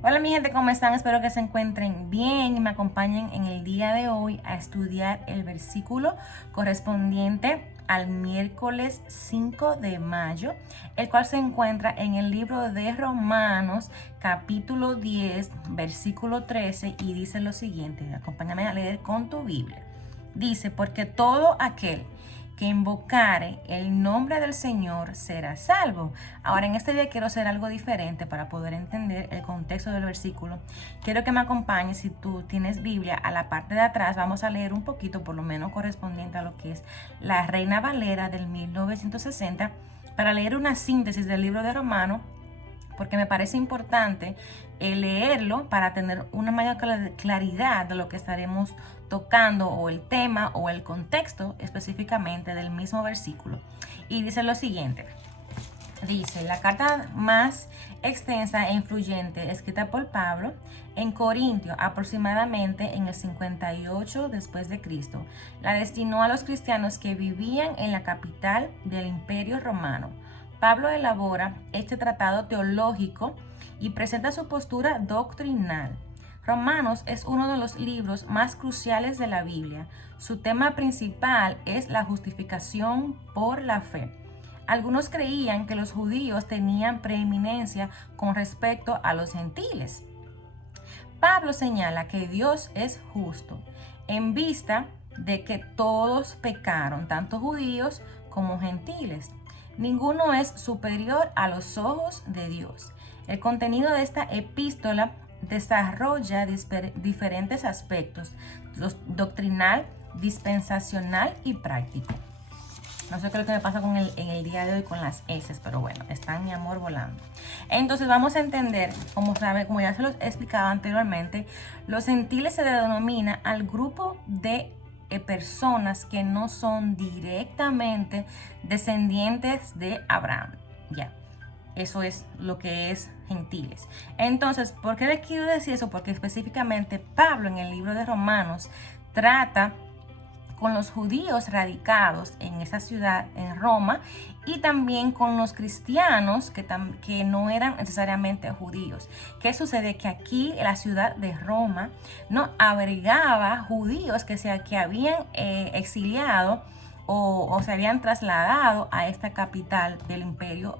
Hola mi gente, ¿cómo están? Espero que se encuentren bien y me acompañen en el día de hoy a estudiar el versículo correspondiente al miércoles 5 de mayo, el cual se encuentra en el libro de Romanos, capítulo 10, versículo 13, y dice lo siguiente. Acompáñame a leer con tu Biblia. Dice, porque todo aquel que invocare el nombre del Señor será salvo. Ahora, en este día quiero hacer algo diferente para poder entender el contexto del versículo. Quiero que me acompañes, si tú tienes Biblia, a la parte de atrás. Vamos a leer un poquito, por lo menos correspondiente a lo que es la Reina Valera del 1960, para leer una síntesis del libro de Romanos, porque me parece importante leerlo para tener una mayor claridad de lo que estaremos tocando, o el tema o el contexto específicamente del mismo versículo. Y dice lo siguiente. Dice, la carta más extensa e influyente escrita por Pablo en Corintio aproximadamente en el 58 después de Cristo, la destinó a los cristianos que vivían en la capital del Imperio Romano. Pablo elabora este tratado teológico y presenta su postura doctrinal. Romanos es uno de los libros más cruciales de la Biblia. Su tema principal es la justificación por la fe. Algunos creían que los judíos tenían preeminencia con respecto a los gentiles. Pablo señala que Dios es justo en vista de que todos pecaron, tanto judíos como gentiles. Ninguno es superior a los ojos de Dios. El contenido de esta epístola desarrolla diferentes aspectos: doctrinal, dispensacional y práctico. No sé qué es lo que me pasa en el día de hoy con las S, pero bueno, está mi amor volando. Entonces vamos a entender, como ya se los he explicado anteriormente, los gentiles se le denomina al grupo de personas que no son directamente descendientes de Abraham. Ya, eso es lo que es gentiles. Entonces, ¿por qué les quiero decir eso? Porque específicamente Pablo en el libro de Romanos trata con los judíos radicados en esa ciudad, en Roma, y también con los cristianos que no eran necesariamente judíos. ¿Qué sucede? Que aquí la ciudad de Roma no abrigaba judíos que habían exiliado o se habían trasladado a esta capital del imperio.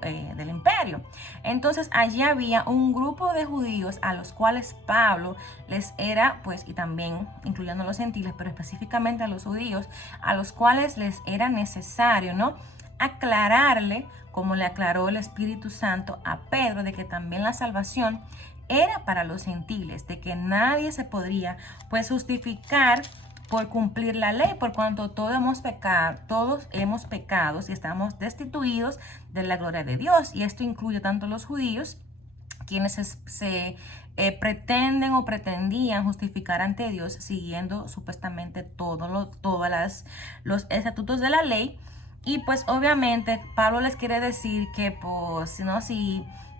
Entonces allí había un grupo de judíos a los cuales Pablo les era, pues, y también incluyendo a los gentiles, pero específicamente a los judíos, a los cuales les era necesario, ¿no?, aclararle, como le aclaró el Espíritu Santo a Pedro, de que también la salvación era para los gentiles, de que nadie se podría, pues, justificar por cumplir la ley, por cuanto todos hemos pecado y estamos destituidos de la gloria de Dios. Y esto incluye tanto los judíos, quienes se pretenden o pretendían justificar ante Dios siguiendo supuestamente todos los estatutos de la ley. Y pues obviamente Pablo les quiere decir que pues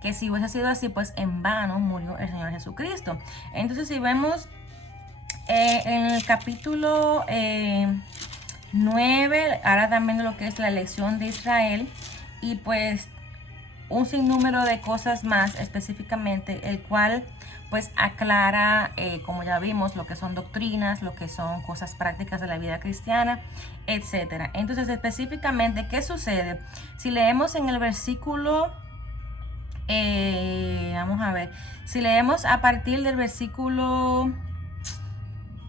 que si hubiese sido así, pues en vano murió el Señor Jesucristo. Entonces, si vemos en el capítulo 9, ahora también lo que es la elección de Israel, y pues un sinnúmero de cosas más específicamente, el cual pues aclara, como ya vimos, lo que son doctrinas, lo que son cosas prácticas de la vida cristiana, etcétera. Entonces, específicamente, ¿qué sucede? Si leemos en el versículo, vamos a ver, si leemos a partir del versículo,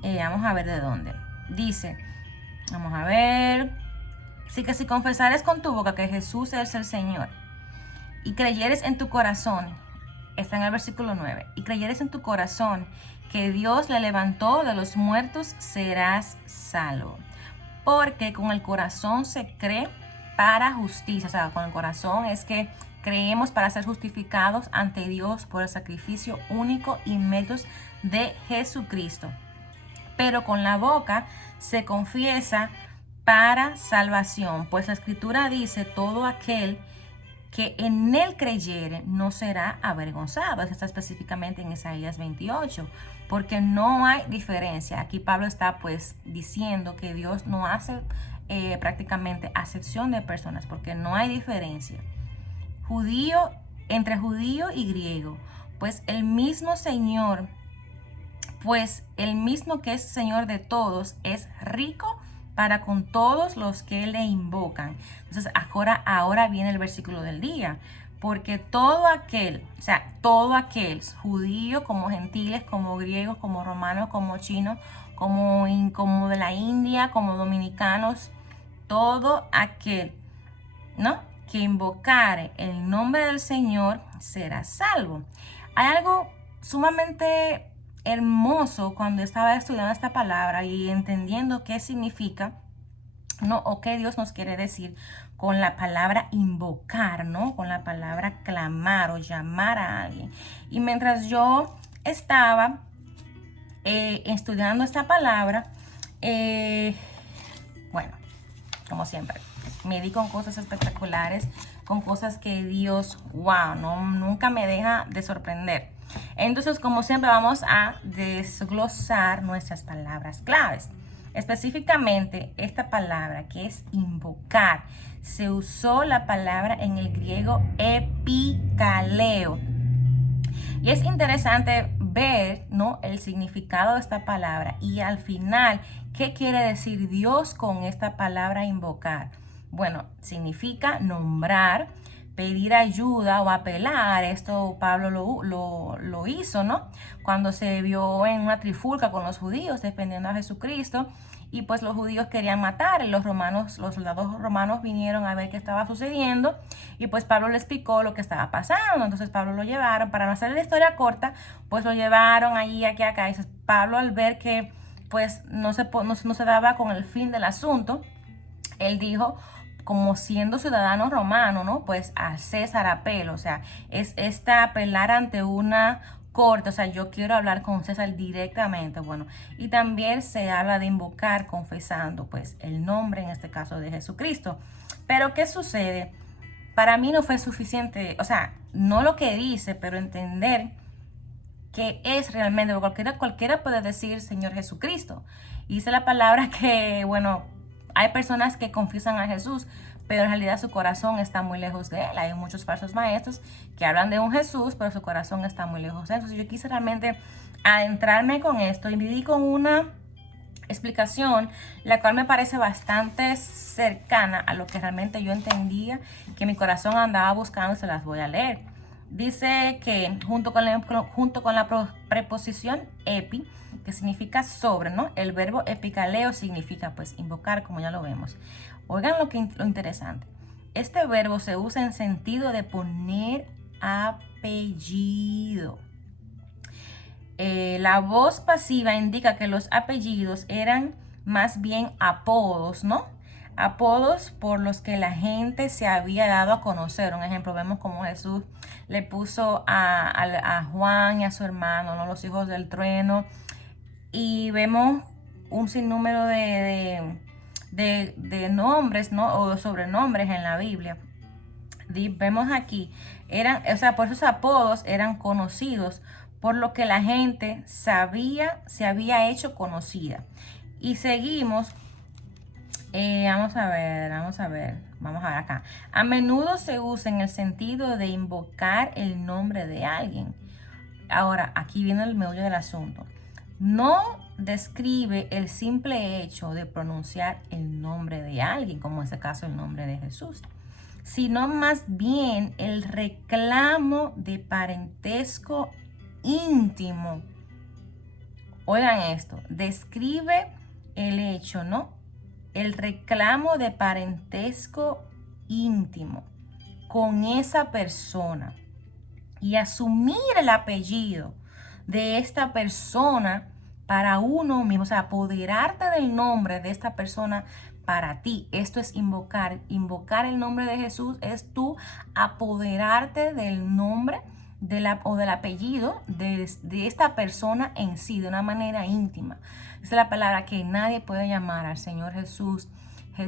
vamos a ver de dónde. Dice, vamos a ver, así que si confesares con tu boca que Jesús es el Señor, y creyeres en tu corazón, está en el versículo 9, y creyeres en tu corazón que Dios le levantó de los muertos, serás salvo. Porque con el corazón se cree para justicia, o sea, con el corazón es que creemos para ser justificados ante Dios por el sacrificio único y méritos de Jesucristo. Pero con la boca se confiesa para salvación, pues la Escritura dice, todo aquel que en él creyere no será avergonzado. Eso está específicamente en Isaías 28, porque no hay diferencia. Aquí Pablo está pues diciendo que Dios no hace prácticamente acepción de personas, porque no hay diferencia entre judío y griego, pues el mismo Señor, pues el mismo que es Señor de todos, es rico para con todos los que le invocan. Entonces ahora viene el versículo del día. Porque todo aquel, o sea, todo aquel, judío como gentiles, como griegos, como romanos, como chinos, como de la India, como dominicanos, todo aquel, ¿no?, que invocare el nombre del Señor será salvo. Hay algo sumamente hermoso cuando estaba estudiando esta palabra y entendiendo qué significa, ¿no?, o qué Dios nos quiere decir con la palabra invocar, ¿no?, con la palabra clamar o llamar a alguien. Y mientras yo estaba estudiando esta palabra, bueno, como siempre, me di con cosas espectaculares, con cosas que Dios, wow, nunca me deja de sorprender. Entonces, como siempre, vamos a desglosar nuestras palabras claves. Específicamente, esta palabra que es invocar, se usó la palabra en el griego epikaleo. Y es interesante ver, ¿no?, el significado de esta palabra y al final, ¿qué quiere decir Dios con esta palabra invocar? Bueno, significa nombrar, pedir ayuda o apelar. Esto Pablo lo hizo, ¿no?, cuando se vio en una trifulca con los judíos defendiendo a Jesucristo. Y pues los judíos querían matar, los soldados romanos vinieron a ver qué estaba sucediendo y pues Pablo les explicó lo que estaba pasando. Entonces Pablo lo llevaron, para no hacer la historia corta, pues lo llevaron allí, aquí, acá. Y Pablo, al ver que pues no se daba con el fin del asunto, él dijo, como siendo ciudadano romano, ¿no?, pues a César apelo. O sea, es apelar ante una corte. O sea, yo quiero hablar con César directamente. Bueno, y también se habla de invocar confesando pues el nombre, en este caso, de Jesucristo. Pero ¿qué sucede? Para mí no fue suficiente, o sea, no lo que dice, pero entender qué es realmente. Cualquiera puede decir Señor Jesucristo. Y dice la palabra que, bueno, hay personas que confiesan a Jesús, pero en realidad su corazón está muy lejos de él. Hay muchos falsos maestros que hablan de un Jesús, pero su corazón está muy lejos de él. Entonces yo quise realmente adentrarme con esto y me di con una explicación, la cual me parece bastante cercana a lo que realmente yo entendía que mi corazón andaba buscando. Se las voy a leer. Dice que junto con la preposición epi, que significa sobre, ¿no?, el verbo epikaleo significa pues invocar, como ya lo vemos. Oigan lo interesante. Este verbo se usa en sentido de poner apellido. La voz pasiva indica que los apellidos eran más bien apodos, ¿no? Apodos por los que la gente se había dado a conocer. Un ejemplo, vemos como Jesús le puso a Juan y a su hermano, ¿no?, los hijos del trueno. Y vemos un sinnúmero de nombres, ¿no?, o sobrenombres en la Biblia. Vemos aquí, por esos apodos eran conocidos, por lo que la gente se había hecho conocida. Y seguimos, vamos a ver acá. A menudo se usa en el sentido de invocar el nombre de alguien. Ahora, aquí viene el meollo del asunto. No describe el simple hecho de pronunciar el nombre de alguien, como en este caso el nombre de Jesús, sino más bien el reclamo de parentesco íntimo. Oigan esto, describe el hecho, ¿no?, el reclamo de parentesco íntimo con esa persona y asumir el apellido de esta persona para uno mismo. O sea, apoderarte del nombre de esta persona para ti. Esto es invocar. Invocar el nombre de Jesús es tú apoderarte del nombre o del apellido de esta persona en sí, de una manera íntima. Esa es la palabra que nadie puede llamar al Señor Jesús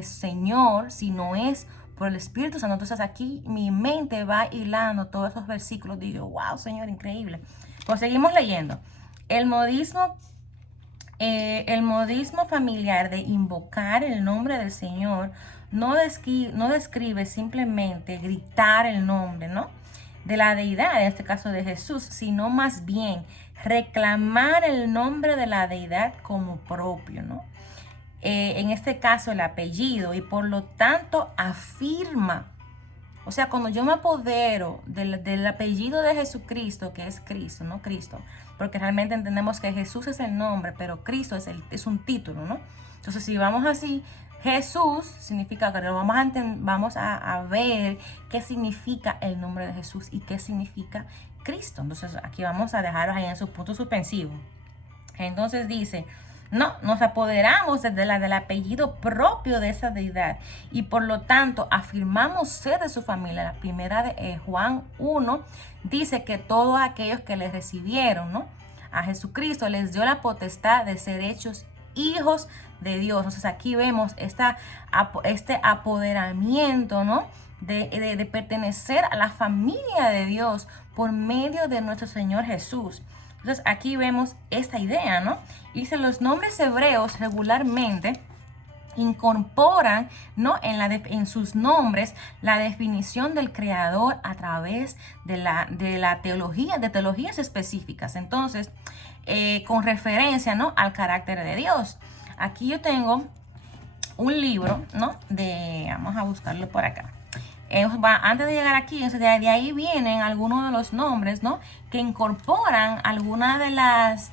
Señor si no es por el Espíritu Santo. Entonces aquí mi mente va hilando todos esos versículos. Digo, wow, Señor, increíble. Pues seguimos leyendo. El modismo familiar de invocar el nombre del Señor no describe simplemente gritar el nombre, ¿no?, de la deidad, en este caso de Jesús, sino más bien reclamar el nombre de la deidad como propio, ¿no? En este caso el apellido, y por lo tanto afirma. O sea, cuando yo me apodero del apellido de Jesucristo, que es Cristo, no Cristo, porque realmente entendemos que Jesús es el nombre, pero Cristo es un título, ¿no? Entonces, si vamos así, Jesús significa que vamos a ver qué significa el nombre de Jesús y qué significa Cristo. Entonces, aquí vamos a dejarlos ahí en su punto suspensivo. Entonces dice, no, nos apoderamos del apellido propio de esa deidad y por lo tanto afirmamos ser de su familia. La primera de Juan 1 dice que todos aquellos que le recibieron, ¿no?, a Jesucristo les dio la potestad de ser hechos hijos de Dios. Entonces aquí vemos este apoderamiento, ¿no?, de pertenecer a la familia de Dios por medio de nuestro Señor Jesús. Entonces aquí vemos esta idea, ¿no? Dice, los nombres hebreos regularmente incorporan, ¿no?, en sus nombres la definición del creador a través de la teología, de teologías específicas. Entonces, con referencia, ¿no?, al carácter de Dios. Aquí yo tengo un libro, ¿no?, vamos a buscarlo por acá. Antes de llegar aquí, de ahí vienen algunos de los nombres, ¿no?, que incorporan algunas de las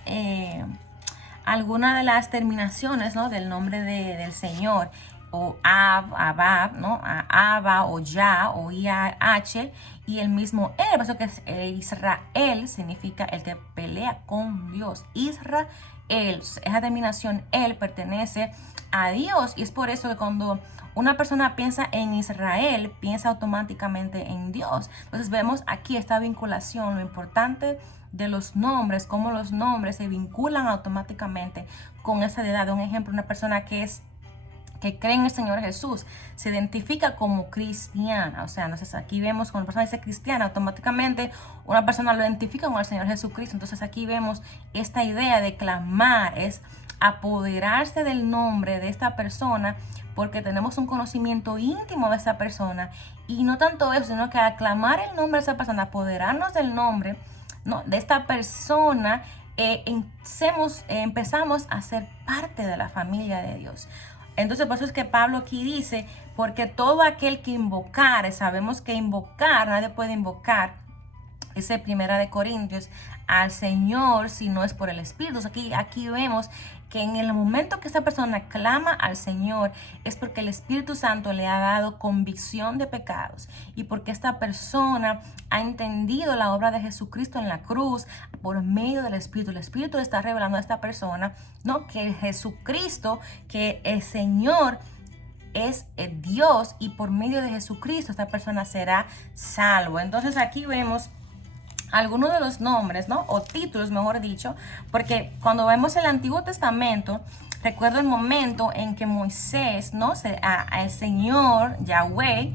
terminaciones, ¿no?, del nombre del Señor, o Abba, ¿no?, Abba, o Ya, o IAH, y el mismo El, por eso que Israel significa el que pelea con Dios. Israel, esa terminación El pertenece a Dios, y es por eso que cuando una persona piensa en Israel, piensa automáticamente en Dios. Entonces vemos aquí esta vinculación, lo importante de los nombres, cómo los nombres se vinculan automáticamente con esa deidad. Un ejemplo, una persona que cree en el Señor Jesús, se identifica como cristiana. O sea, entonces aquí vemos cuando una persona dice cristiana, automáticamente una persona lo identifica con el Señor Jesucristo. Entonces aquí vemos esta idea de clamar, es apoderarse del nombre de esta persona, porque tenemos un conocimiento íntimo de esa persona, y no tanto eso, sino que al clamar el nombre de esa persona, apoderarnos del nombre, ¿no?, de esta persona, empezamos a ser parte de la familia de Dios. Entonces, por eso es que Pablo aquí dice, porque todo aquel que invocare, sabemos que invocar, nadie puede invocar, dice Primera de Corintios, al Señor si no es por el Espíritu. Aquí vemos que en el momento que esa persona clama al Señor es porque el Espíritu Santo le ha dado convicción de pecados, y porque esta persona ha entendido la obra de Jesucristo en la cruz por medio del Espíritu. El Espíritu le está revelando a esta persona, ¿no?, que Jesucristo, que el Señor es Dios, y por medio de Jesucristo esta persona será salvo. Entonces aquí vemos algunos de los nombres, ¿no?, o títulos, mejor dicho, porque cuando vemos el Antiguo Testamento, recuerdo el momento en que Moisés, ¿no?, al Señor, Yahweh,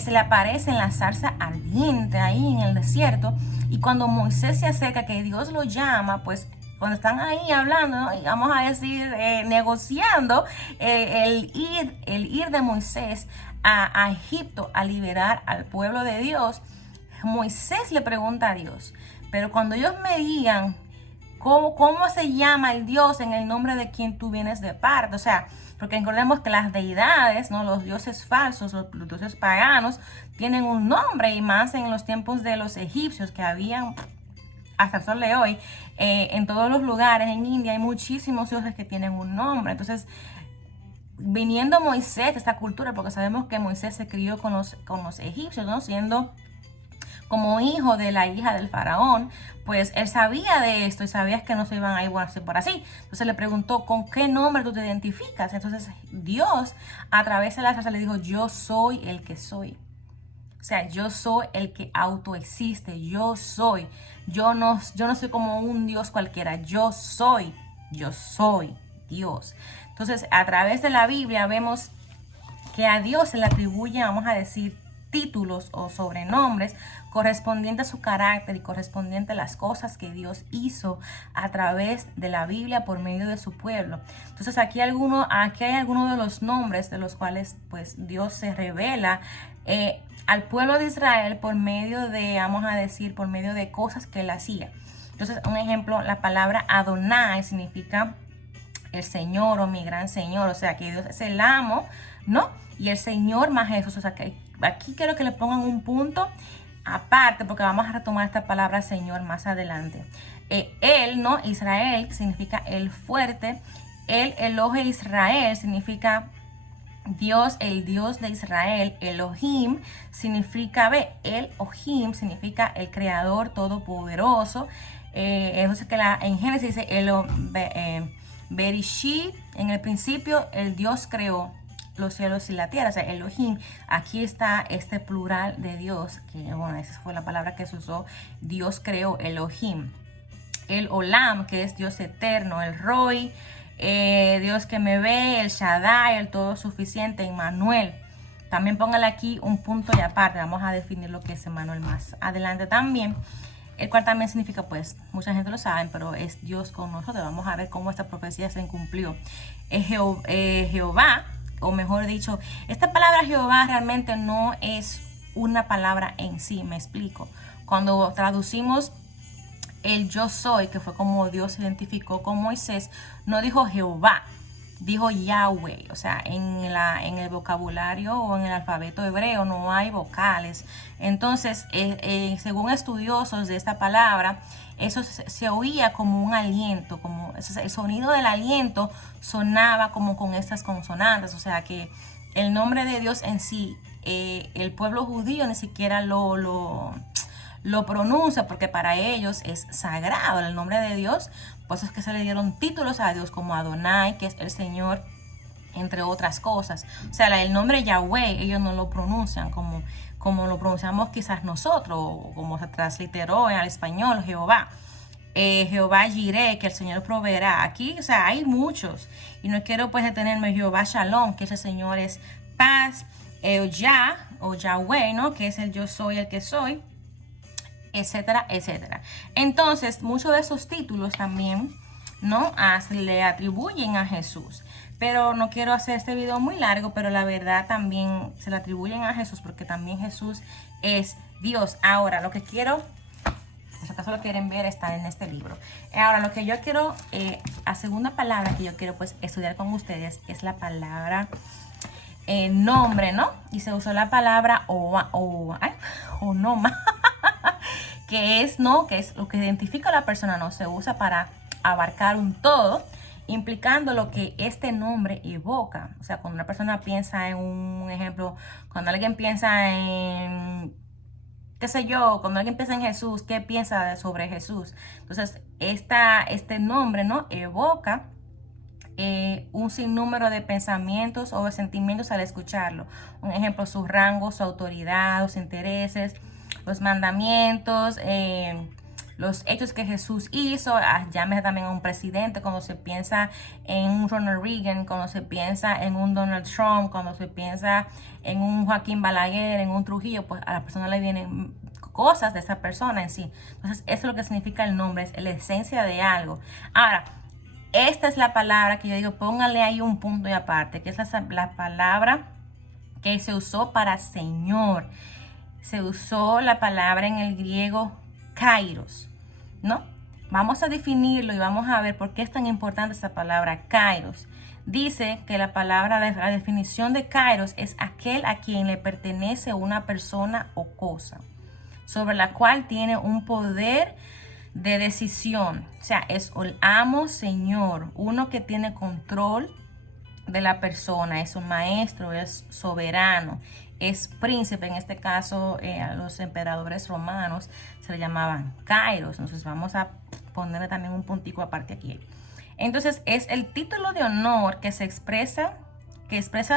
se le aparece en la zarza ardiente ahí en el desierto, y cuando Moisés se acerca, que Dios lo llama, pues cuando están ahí hablando, ¿no?, y vamos a decir, negociando el ir de Moisés a Egipto a liberar al pueblo de Dios, Moisés le pregunta a Dios, pero cuando ellos me digan cómo se llama el Dios en el nombre de quien tú vienes de parte, o sea, porque recordemos que las deidades, ¿no?, los dioses falsos, los dioses paganos, tienen un nombre, y más en los tiempos de los egipcios, que habían hasta el sol de hoy, en todos los lugares, en India hay muchísimos dioses que tienen un nombre. Entonces, viniendo Moisés de esta cultura, porque sabemos que Moisés se crió con los egipcios, ¿no?, siendo como hijo de la hija del faraón, pues él sabía de esto y sabía que no se iban a ir por así. Entonces le preguntó, ¿con qué nombre tú te identificas? Entonces Dios, a través de la zarza, le dijo, yo soy el que soy. O sea, yo soy el que autoexiste, yo soy. Yo no soy como un Dios cualquiera, yo soy Dios. Entonces, a través de la Biblia vemos que a Dios se le atribuye, vamos a decir, títulos o sobrenombres correspondientes a su carácter y correspondientes a las cosas que Dios hizo a través de la Biblia por medio de su pueblo. Entonces aquí hay algunos de los nombres de los cuales pues Dios se revela al pueblo de Israel por medio de, vamos a decir, por medio de cosas que él hacía. Entonces, un ejemplo, la palabra Adonai significa el Señor o mi gran Señor, o sea que Dios es el amo, ¿no? Y el Señor más Jesús, o sea que aquí quiero que le pongan un punto aparte porque vamos a retomar esta palabra Señor más adelante. Él, ¿no? Israel significa el fuerte, el Elohe Israel significa Dios, el Dios de Israel. Elohim significa, Elohim significa el creador todopoderoso. Entonces que en Génesis dice Bereshit, en el principio el Dios creó los cielos y la tierra, o sea, Elohim. Aquí está este plural de Dios, que bueno, esa fue la palabra que se usó. Dios creó, Elohim. El Olam, que es Dios eterno. El Roy, Dios que me ve. El Shaddai, el todo suficiente. Emmanuel. También póngale aquí un punto y aparte. Vamos a definir lo que es Emmanuel más adelante también. El cual también significa, pues, mucha gente lo sabe, pero es Dios con nosotros. Vamos a ver cómo esta profecía se cumplió. Jehová, o mejor dicho, esta palabra Jehová realmente no es una palabra en sí, me explico. Cuando traducimos el yo soy, que fue como Dios se identificó con Moisés, no dijo Jehová, dijo Yahweh. O sea, en el vocabulario o en el alfabeto hebreo no hay vocales. Entonces, según estudiosos de esta palabra, eso se oía como un aliento, como el sonido del aliento sonaba como con estas consonantes. O sea que el nombre de Dios en sí, el pueblo judío ni siquiera lo pronuncia porque para ellos es sagrado el nombre de Dios. Por eso es que se le dieron títulos a Dios como Adonai, que es el Señor, entre otras cosas. O sea, el nombre Yahweh ellos no lo pronuncian como lo pronunciamos quizás nosotros, o como se transliteró al español, Jehová. Jehová Jireh, que el Señor proveerá. Aquí, o sea, hay muchos. Y no quiero pues detenerme. Jehová Shalom, que ese Señor es paz. Yah, o Yahweh, ¿no? Que es el yo soy, el que soy, etcétera, etcétera. Entonces, muchos de esos títulos también, ¿no? Se le atribuyen a Jesús. Pero no quiero hacer este video muy largo, pero la verdad también se le atribuyen a Jesús porque también Jesús es Dios. Ahora, lo que quiero, si acaso lo quieren ver, está en este libro. Ahora, lo que yo quiero, la segunda palabra que yo quiero pues estudiar con ustedes es la palabra nombre, ¿no? Y se usó la palabra onoma. que es lo que identifica a la persona, no se usa para abarcar un todo, implicando lo que este nombre evoca. O sea, cuando una persona piensa en un ejemplo, cuando alguien piensa en, qué sé yo, cuando alguien piensa en Jesús, ¿qué piensa sobre Jesús? Entonces, este nombre, ¿no? Evoca un sinnúmero de pensamientos o de sentimientos al escucharlo. Un ejemplo, su rango, su autoridad, sus intereses, los mandamientos, los hechos que Jesús hizo. Llámese también a un presidente cuando se piensa en un Ronald Reagan, cuando se piensa en un Donald Trump, cuando se piensa en un Joaquín Balaguer, en un Trujillo, pues a la persona le vienen cosas de esa persona en sí. Entonces, eso es lo que significa el nombre, es la esencia de algo. Ahora, esta es la palabra que yo digo, pónganle ahí un punto y aparte, que es la palabra que se usó para Señor. Se usó la palabra en el griego kairos, ¿no? Vamos a definirlo y vamos a ver por qué es tan importante esa palabra kairos. Dice que la definición de kairos es aquel a quien le pertenece una persona o cosa, sobre la cual tiene un poder de decisión. O sea, es el amo, señor, uno que tiene control de la persona, es un maestro, es soberano, es príncipe. En este caso, a los emperadores romanos se le llamaban kairos. Entonces vamos a ponerle también un puntico aparte aquí. Entonces es el título de honor que expresa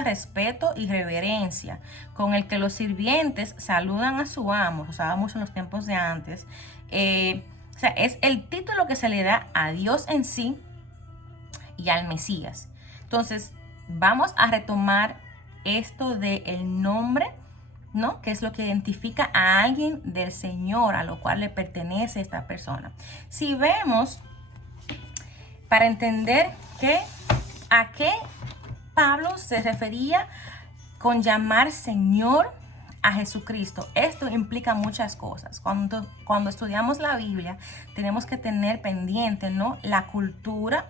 respeto y reverencia, con el que los sirvientes saludan a su amo. Lo usaba mucho en los tiempos de antes. O sea, es el título que se le da a Dios en sí y al Mesías. Entonces, vamos a retomar esto del nombre, ¿no? Que es lo que identifica a alguien del Señor, a lo cual le pertenece esta persona. Si vemos, para entender a qué Pablo se refería con llamar Señor a Jesucristo, esto implica muchas cosas. Cuando estudiamos la Biblia, tenemos que tener pendiente, ¿no?, la cultura,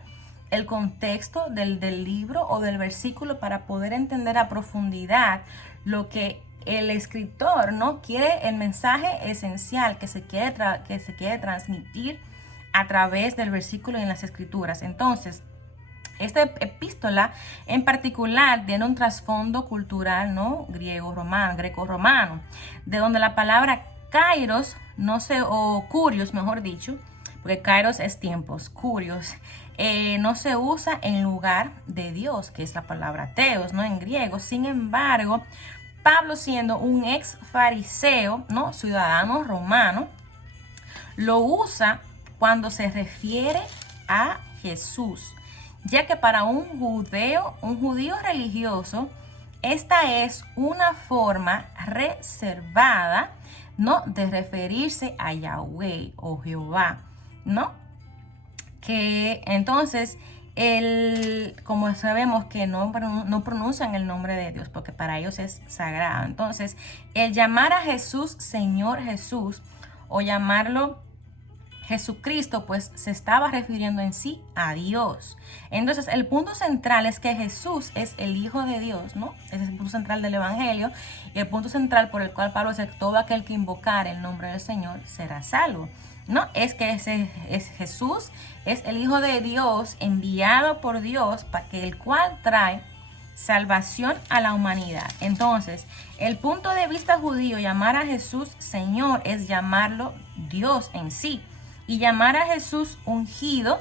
el contexto del libro o del versículo para poder entender a profundidad lo que el escritor, ¿no?, quiere, el mensaje esencial que se quiere transmitir a través del versículo y en las escrituras. Entonces, esta epístola en particular tiene un trasfondo cultural, ¿no?, greco-romano, de donde la palabra kairos, o kurios, mejor dicho, porque kairos es tiempos, kurios, no se usa en lugar de Dios, que es la palabra teos, ¿no?, en griego. Sin embargo, Pablo, siendo un ex fariseo, ¿no?, ciudadano romano, lo usa cuando se refiere a Jesús, ya que para un judío religioso, esta es una forma reservada, ¿no?, de referirse a Yahweh o Jehová, ¿no? Que entonces, como sabemos que no pronuncian el nombre de Dios, porque para ellos es sagrado. Entonces, el llamar a Jesús Señor Jesús, o llamarlo Jesucristo, pues se estaba refiriendo en sí a Dios. Entonces, el punto central es que Jesús es el Hijo de Dios, ¿no? Ese es el punto central del Evangelio, y el punto central por el cual Pablo dice: todo aquel que invocar el nombre del Señor será salvo, ¿no? Es que Jesús es el Hijo de Dios, enviado por Dios, el cual trae salvación a la humanidad. Entonces, el punto de vista judío, llamar a Jesús Señor es llamarlo Dios en sí. Y llamar a Jesús ungido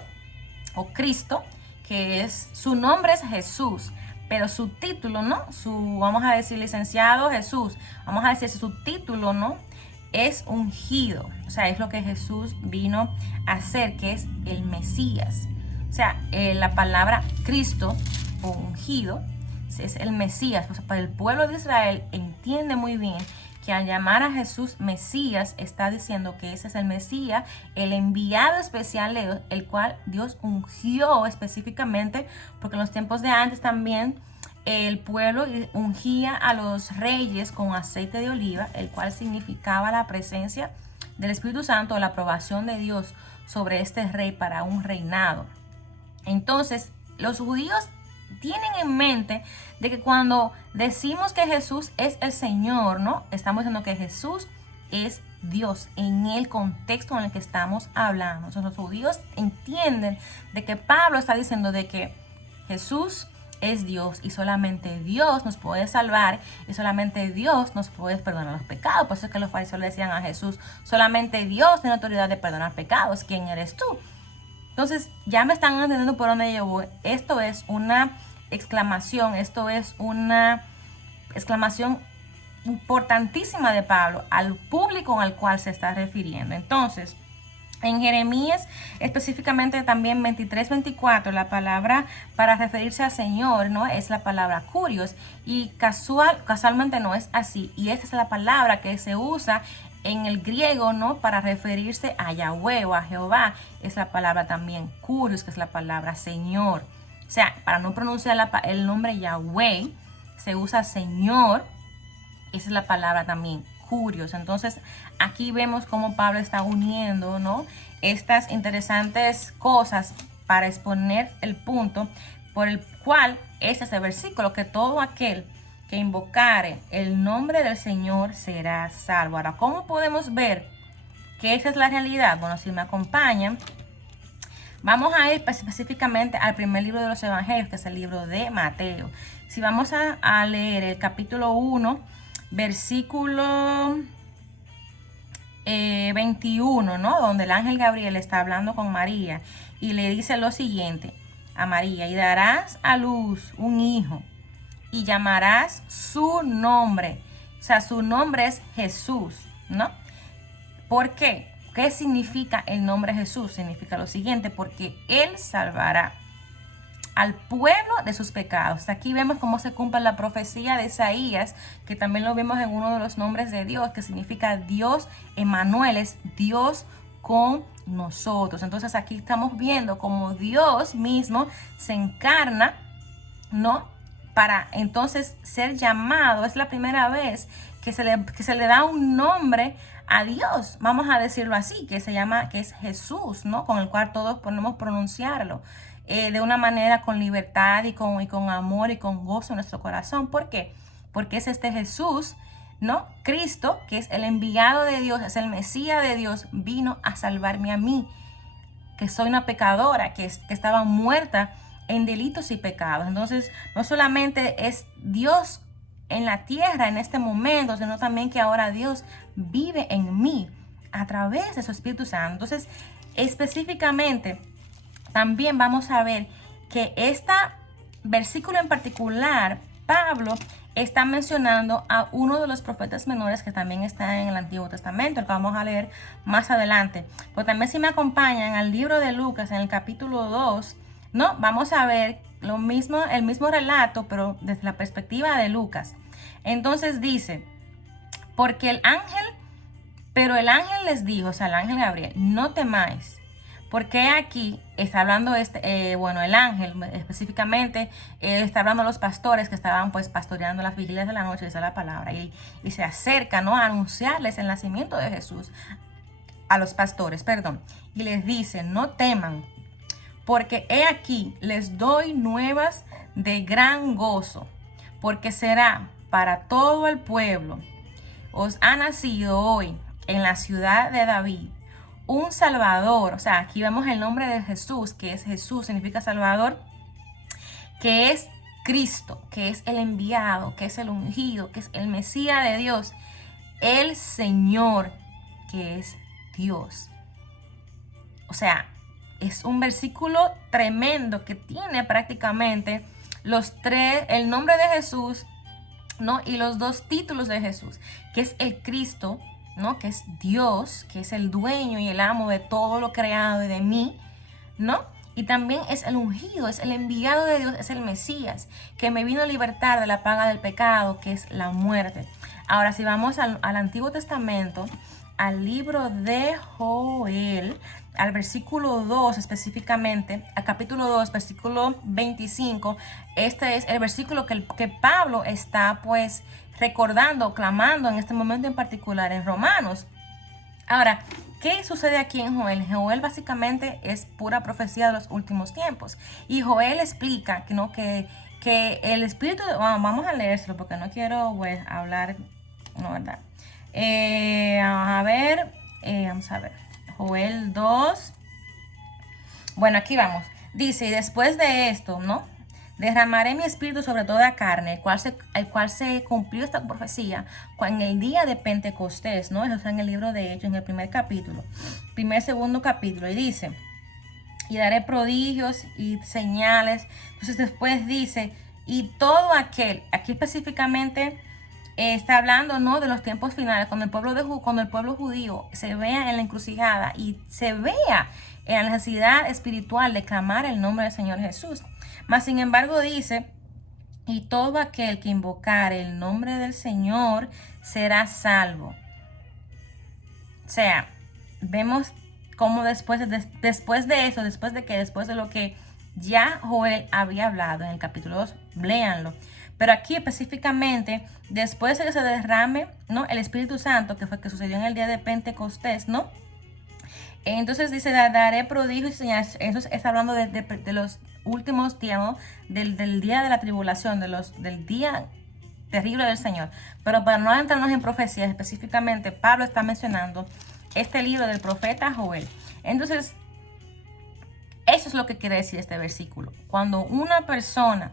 o Cristo, que es su nombre, es Jesús, pero su título, ¿no? Vamos a decir licenciado Jesús, vamos a decir su título, ¿no?, es ungido. O sea, es lo que Jesús vino a hacer, que es el Mesías. O sea, la palabra Cristo o ungido es el Mesías. O sea, para el pueblo de Israel entiende muy bien que al llamar a Jesús Mesías, está diciendo que ese es el Mesías, el enviado especial de Dios, el cual Dios ungió específicamente, porque en los tiempos de antes también el pueblo ungía a los reyes con aceite de oliva, el cual significaba la presencia del Espíritu Santo, la aprobación de Dios sobre este rey para un reinado. Entonces, los judíos tienen en mente de que cuando decimos que Jesús es el Señor, ¿no?, estamos diciendo que Jesús es Dios en el contexto en el que estamos hablando. Entonces, los judíos entienden de que Pablo está diciendo de que Jesús es Dios y solamente Dios nos puede salvar y solamente Dios nos puede perdonar los pecados. Por eso es que los fariseos le decían a Jesús: solamente Dios tiene autoridad de perdonar pecados. ¿Quién eres tú? Entonces, ya me están entendiendo por dónde yo voy. Esto es una exclamación importantísima de Pablo al público al cual se está refiriendo. Entonces, en Jeremías, específicamente también 23-24, la palabra para referirse al Señor, ¿no?, es la palabra kurios, y casualmente no es así. Y esta es la palabra que se usa en el griego, ¿no?, para referirse a Yahweh o a Jehová. Es la palabra también kurios, que es la palabra Señor. O sea, para no pronunciar el nombre Yahweh, se usa Señor. Esa es la palabra también kurios. Entonces, aquí vemos cómo Pablo está uniendo, ¿no?, estas interesantes cosas para exponer el punto por el cual este es el versículo: que todo aquel que invocare el nombre del Señor será salvo. Ahora, ¿cómo podemos ver que esa es la realidad? Bueno, si me acompañan, vamos a ir específicamente al primer libro de los Evangelios, que es el libro de Mateo. Si vamos a leer el capítulo 1, versículo 21, ¿no?, donde el ángel Gabriel está hablando con María y le dice lo siguiente a María: y darás a luz un hijo y llamarás su nombre. O sea, su nombre es Jesús, ¿no? ¿Por qué? ¿Qué significa el nombre Jesús? Significa lo siguiente: porque Él salvará al pueblo de sus pecados. Aquí vemos cómo se cumple la profecía de Isaías, que también lo vemos en uno de los nombres de Dios, que significa Dios Emmanuel, es Dios con nosotros. Entonces aquí estamos viendo cómo Dios mismo se encarna, ¿no? Para entonces ser llamado. Es la primera vez que se le da un nombre a Dios, vamos a decirlo así, que es Jesús, ¿no? Con el cual todos podemos pronunciarlo de una manera con libertad y con amor y con gozo en nuestro corazón. ¿Por qué? Porque es este Jesús, ¿no? Cristo, que es el enviado de Dios, es el Mesías de Dios, vino a salvarme a mí, que soy una pecadora, que estaba muerta en delitos y pecados. Entonces, no solamente es Dios en la tierra en este momento, sino también que ahora Dios vive en mí a través de su Espíritu Santo. Entonces, específicamente, también vamos a ver que este versículo en particular, Pablo está mencionando a uno de los profetas menores que también está en el Antiguo Testamento, el que vamos a leer más adelante. Pero también, si me acompañan al libro de Lucas en el capítulo 2, ¿no? Vamos a ver el mismo relato, pero desde la perspectiva de Lucas. Entonces dice, pero el ángel les dijo, o sea, el ángel Gabriel, no temáis, porque aquí está hablando el ángel específicamente, está hablando a los pastores que estaban pues pastoreando las vigilias de la noche, dice la palabra, y se acerca, ¿no? A anunciarles el nacimiento de Jesús, a los pastores, perdón, y les dice, no teman, porque he aquí les doy nuevas de gran gozo, porque será para todo el pueblo. Os ha nacido hoy en la ciudad de David un Salvador. O sea, aquí vemos el nombre de Jesús, que es Jesús, significa Salvador, que es Cristo, que es el enviado, que es el ungido, que es el Mesías de Dios, el Señor, que es Dios. O sea, es un versículo tremendo que tiene prácticamente el nombre de Jesús, ¿no? Y los dos títulos de Jesús, que es el Cristo, ¿no? Que es Dios, que es el dueño y el amo de todo lo creado y de mí, ¿no? Y también es el ungido, es el enviado de Dios, es el Mesías, que me vino a libertar de la paga del pecado, que es la muerte. Ahora, si vamos al Antiguo Testamento, al libro de Joel, al versículo 2 específicamente, al capítulo 2, versículo 25, este es el versículo que Pablo está pues recordando, clamando en este momento en particular en Romanos. Ahora, ¿qué sucede aquí en Joel? Joel básicamente es pura profecía de los últimos tiempos. Y Joel explica que el espíritu, vamos a leérselo porque no quiero hablar, no, ¿verdad? Vamos a ver. Joel 2. Bueno, aquí vamos. Dice, y después de esto, ¿no? Derramaré mi espíritu sobre toda carne, el cual se cumplió esta profecía en el día de Pentecostés, ¿no? Eso está en el libro de Hechos, en el segundo capítulo. Y dice, y daré prodigios y señales. Entonces después dice, y todo aquel, aquí específicamente está hablando, ¿no? De los tiempos finales, cuando el pueblo judío se vea en la encrucijada y se vea en la necesidad espiritual de clamar el nombre del Señor Jesús. Mas sin embargo dice, y todo aquel que invocare el nombre del Señor será salvo. O sea, vemos cómo después de lo que ya Joel había hablado en el capítulo 2, léanlo. Pero aquí específicamente, después de que se derrame, ¿no? El Espíritu Santo, que fue que sucedió en el día de Pentecostés, ¿no? Entonces dice, daré prodigios y señales. Eso está hablando de los últimos días, ¿no? Del día de la tribulación, del día terrible del Señor. Pero para no entrarnos en profecías, específicamente, Pablo está mencionando este libro del profeta Joel. Entonces, eso es lo que quiere decir este versículo. Cuando una persona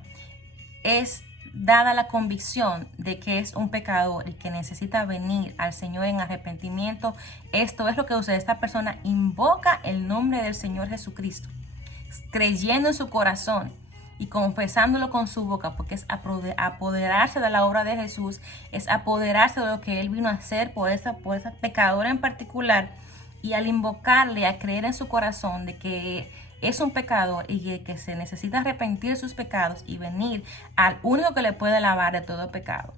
es dada la convicción de que es un pecador y que necesita venir al Señor en arrepentimiento, esto es lo que sucede. Esta persona invoca el nombre del Señor Jesucristo, creyendo en su corazón y confesándolo con su boca, porque es apoderarse de la obra de Jesús, es apoderarse de lo que Él vino a hacer por esa pecadora en particular. Y al invocarle, a creer en su corazón de que es un pecador y que se necesita arrepentir de sus pecados y venir al único que le puede lavar de todo pecado,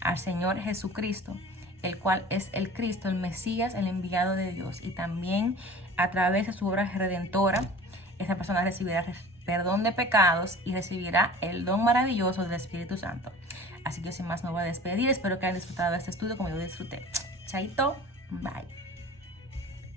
al Señor Jesucristo, el cual es el Cristo, el Mesías, el enviado de Dios. Y también a través de su obra redentora, esa persona recibirá perdón de pecados y recibirá el don maravilloso del Espíritu Santo. Así que sin más me voy a despedir. Espero que hayan disfrutado de este estudio como yo disfruté. Chaito, bye.